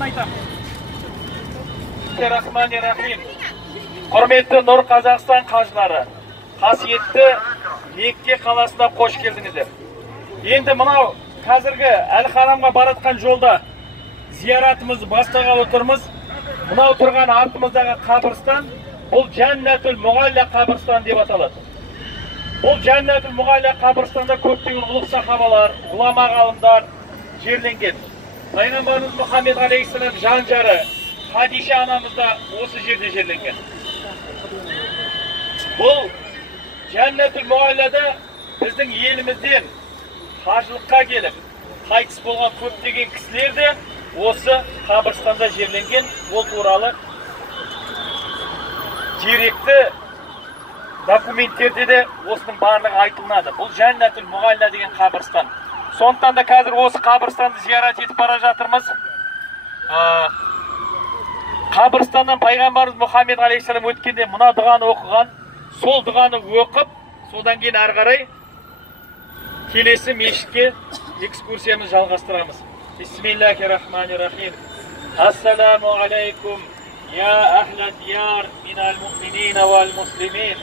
атын айтамын. Рахмани-рахим. Құрметті Нұр Қазақстан қажылары, қасиетті Мекке қаласына қош келдіңіздер. Енді мынау қазіргі Әл-Харамға баратқан жолда зияратымызды бастағалы отырмыз. Мынау тұрған артымыздағы қабірстан, бұл Жәннәтул Мұғалла қабірстан деп аталады. Бұл Жәннәтул Мұғалла қабірстанда көптеген ұлық сахабалар, ғұлама ғалымдар жерленген. Пайғамбарымыз Мұхаммед алейхиссалам жан-жары Хадиша анамыз да осы жерде жерленген. Бұл Жәннәтул Мұғаллада біздің елімізден қажылыққа келіп, қайтыс болған көптеген кісілер де осы қабірстанда жерленген. Ол туралы деректі документтерде де осының барлығы айтылады. Бұл Жәннәтул Мұғалла деген қабірстан. Сондықтан да қазір осы қабірстанды зиярат етіп бара жатырмыз. Қабірстаннан пайғамбарымыз Мұхаммед алейхиссалам өткенде мына дұғаны оқыған. Сол дұғаны оқып, содан кейін ары қарай келесі мешітке экскурсиямызды жалғастырамыз. Бисмиллахир-рахманир-рахим. Ассаламу алейкум, я ахла дияр минал муъминина вал муслимин.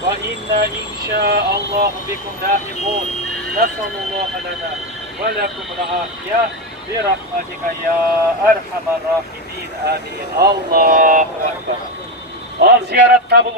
Ва инна иншааллаху бикум лахиқун. Насаллаллаху лана ва лакум ал-афия би рахматика я архамар рахимин. Амин. Аллаху акбар. Ал зиярат қабыл